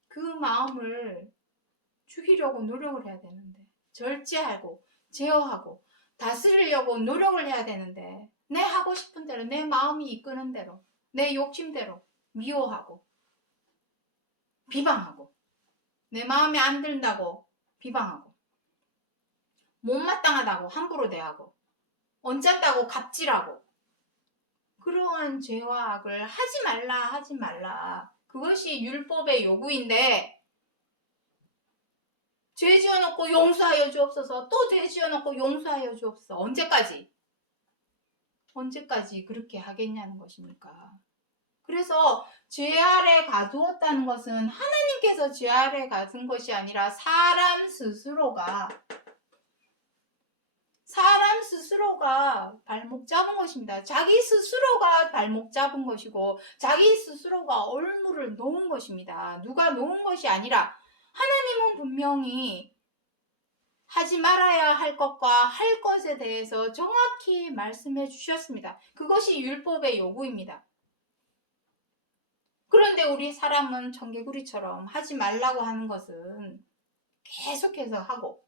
그 마음을 죽이려고 노력을 해야 되는데 절제하고 제어하고 다스리려고 노력을 해야 되는데 내 하고 싶은 대로 내 마음이 이끄는 대로 내 욕심대로 미워하고 비방하고 내 마음에 안 든다고 비방하고 못마땅하다고 함부로 대하고 언짢다고 갑질하고 그러한 죄와 악을 하지 말라 하지 말라. 그것이 율법의 요구인데 죄 지어놓고 용서하여 주옵소서. 또 죄 지어놓고 용서하여 주옵소서. 언제까지 그렇게 하겠냐는 것입니까? 그래서 죄 아래 가두었다는 것은 하나님께서 죄 아래 가둔 것이 아니라 사람 스스로가 발목 잡은 것입니다. 자기 스스로가 발목 잡은 것이고 자기 스스로가 얼물을 놓은 것입니다. 누가 놓은 것이 아니라 하나님은 분명히 하지 말아야 할 것과 할 것에 대해서 정확히 말씀해 주셨습니다. 그것이 율법의 요구입니다. 그런데 우리 사람은 청개구리처럼 하지 말라고 하는 것은 계속해서 하고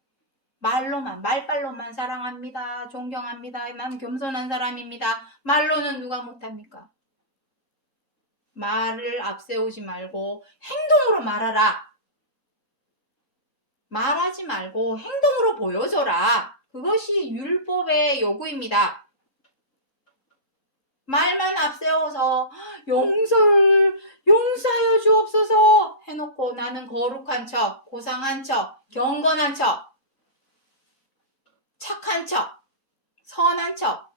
말발로만 사랑합니다. 존경합니다. 난 겸손한 사람입니다. 말로는 누가 못합니까? 말을 앞세우지 말고 행동으로 말하라. 말하지 말고 행동으로 보여줘라. 그것이 율법의 요구입니다. 말만 앞세워서 용서하여 주옵소서 해놓고 나는 거룩한 척, 고상한 척, 경건한 척, 착한 척, 선한 척.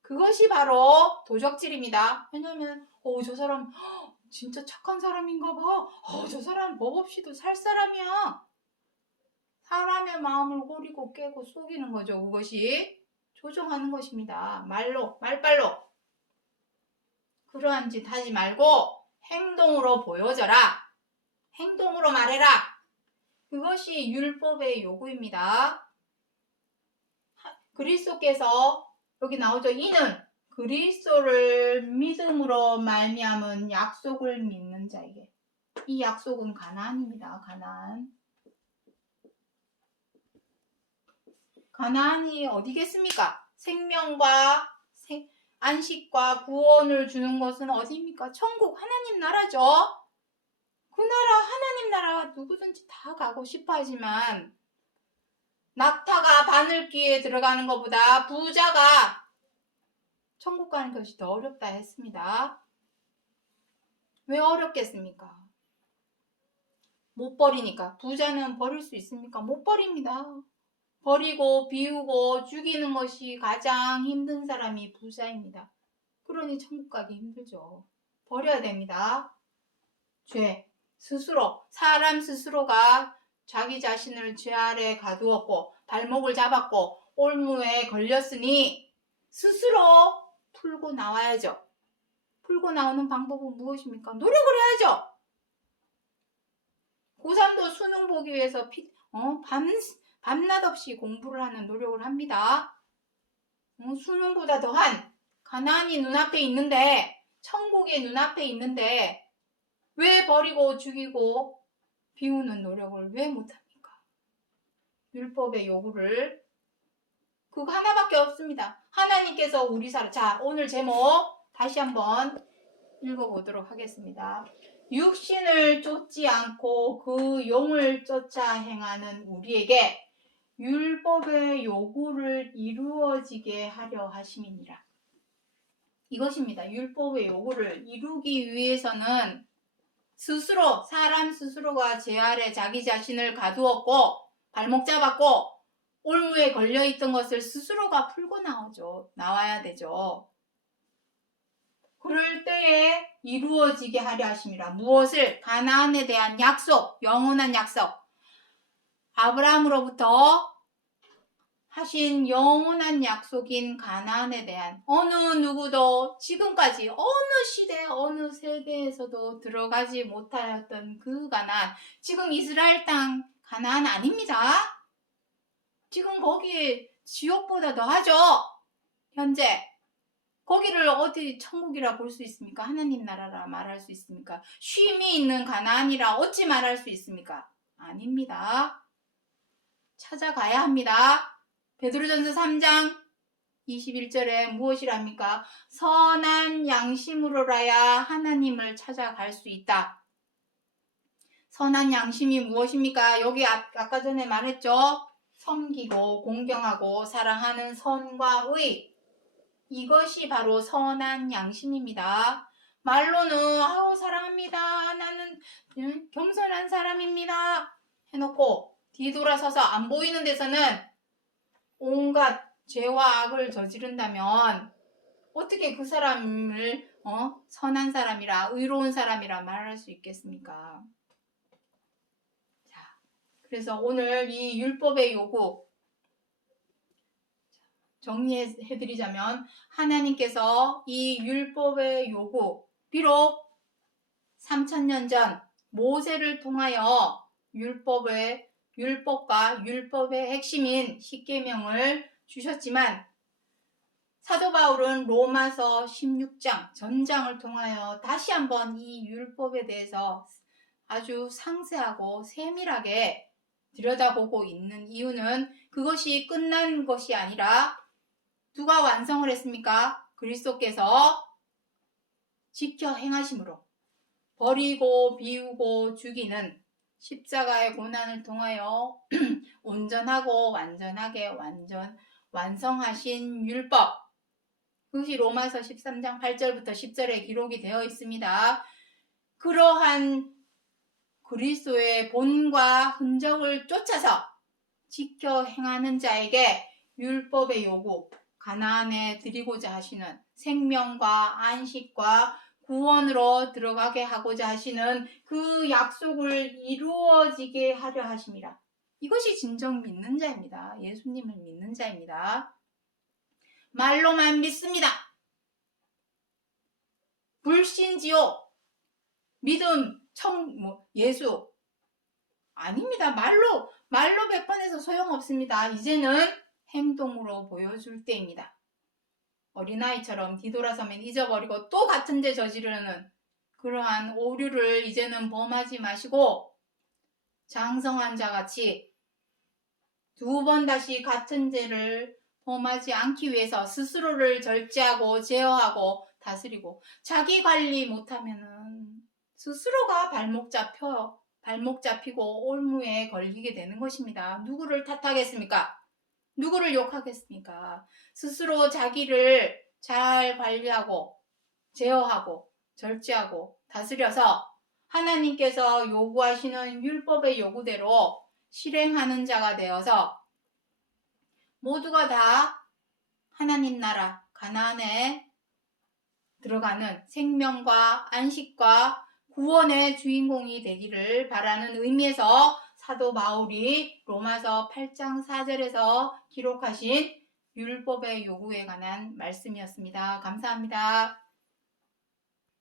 그것이 바로 도적질입니다. 왜냐하면 저 사람 진짜 착한 사람인가 봐. 저 사람 법 없이도 살 사람이야. 사람의 마음을 호리고 깨고 속이는 거죠. 그것이 조종하는 것입니다. 말빨로. 그러한 짓 하지 말고 행동으로 보여줘라. 행동으로 말해라. 그것이 율법의 요구입니다. 그리스도께서 여기 나오죠. 이는 그리스도를 믿음으로 말미암은 약속을 믿는 자에게. 이 약속은 가나안입니다. 가나안. 가나안이 어디겠습니까? 생명과 안식과 구원을 주는 것은 어디입니까? 천국, 하나님 나라죠. 그 나라, 하나님 나라 누구든지 다 가고 싶어 하지만 낙타가 바늘귀에 들어가는 것보다 부자가 천국 가는 것이 더 어렵다 했습니다. 왜 어렵겠습니까? 못 버리니까. 부자는 버릴 수 있습니까? 못 버립니다. 버리고 비우고 죽이는 것이 가장 힘든 사람이 부자입니다. 그러니 천국 가기 힘들죠. 버려야 됩니다. 죄 스스로, 사람 스스로가 자기 자신을 죄 아래 가두었고 발목을 잡았고 올무에 걸렸으니 스스로 풀고 나와야죠. 풀고 나오는 방법은 무엇입니까? 노력을 해야죠. 고3도 수능 보기 위해서 밤낮 없이 공부를 하는 노력을 합니다. 수능보다 더한 가나안이 눈앞에 있는데, 천국이 눈앞에 있는데 왜 버리고 죽이고 비우는 노력을 왜 못합니까? 율법의 요구를, 그거 하나밖에 없습니다. 하나님께서 우리 자, 오늘 제목 다시 한번 읽어보도록 하겠습니다. 육신을 쫓지 않고 그 영을 쫓아 행하는 우리에게 율법의 요구를 이루어지게 하려 하심이니라. 이것입니다. 율법의 요구를 이루기 위해서는 스스로, 사람 스스로가 죄 아래 자기 자신을 가두었고 발목 잡았고 올무에 걸려있던 것을 스스로가 풀고 나와야 되죠. 그럴 때에 이루어지게 하려 하심이라. 무엇을? 가나안에 대한 약속, 영원한 약속. 아브라함으로부터 하신 영원한 약속인 가나안에 대한 어느 누구도 지금까지 어느 시대, 어느 세대에서도 들어가지 못하였던 그 가나안. 지금 이스라엘 땅 가나안 아닙니다. 지금 거기 지옥보다 더하죠. 현재. 거기를 어디 천국이라 볼 수 있습니까? 하나님 나라라 말할 수 있습니까? 쉼이 있는 가나안이라 어찌 말할 수 있습니까? 아닙니다. 찾아가야 합니다. 베드로전서 3장 21절에 무엇이랍니까? 선한 양심으로라야 하나님을 찾아갈 수 있다. 선한 양심이 무엇입니까? 여기 아까 전에 말했죠? 섬기고 공경하고 사랑하는 선과 의. 이것이 바로 선한 양심입니다. 말로는 사랑합니다. 나는 겸손한 사람입니다. 해놓고 뒤돌아서서 안 보이는 데서는 온갖 죄와 악을 저지른다면 어떻게 그 사람을 선한 사람이라 의로운 사람이라 말할 수 있겠습니까? 자, 그래서 오늘 이 율법의 요구 정리해드리자면 하나님께서 이 율법의 요구, 비록 3000년 전 모세를 통하여 율법과 율법의 핵심인 십계명을 주셨지만 사도 바울은 로마서 16장 전장을 통하여 다시 한번 이 율법에 대해서 아주 상세하고 세밀하게 들여다보고 있는 이유는 그것이 끝난 것이 아니라 누가 완성을 했습니까? 그리스도께서 지켜 행하심으로 버리고 비우고 죽이는 십자가의 고난을 통하여 온전하고 완전하게 완성하신 율법, 그것이 로마서 13장 8절부터 10절에 기록이 되어 있습니다. 그러한 그리스도의 본과 흔적을 쫓아서 지켜 행하는 자에게 율법의 요구, 가나안에 드리고자 하시는 생명과 안식과 구원으로 들어가게 하고자 하시는 그 약속을 이루어지게 하려 하심이라. 이것이 진정 믿는 자입니다. 예수님을 믿는 자입니다. 말로만 믿습니다. 불신지옥, 믿음, 예수. 아닙니다. 말로 100번해서 소용없습니다. 이제는 행동으로 보여줄 때입니다. 어린아이처럼 뒤돌아서면 잊어버리고 또 같은 죄 저지르는 그러한 오류를 이제는 범하지 마시고 장성한 자같이 2번 다시 같은 죄를 범하지 않기 위해서 스스로를 절제하고 제어하고 다스리고 자기 관리 못하면은 스스로가 발목 잡히고 올무에 걸리게 되는 것입니다. 누구를 탓하겠습니까? 누구를 욕하겠습니까? 스스로 자기를 잘 관리하고 제어하고 절제하고 다스려서 하나님께서 요구하시는 율법의 요구대로 실행하는 자가 되어서 모두가 다 하나님 나라 가나안에 들어가는 생명과 안식과 구원의 주인공이 되기를 바라는 의미에서 사도 바울이 로마서 8장 4절에서 기록하신 율법의 요구에 관한 말씀이었습니다. 감사합니다.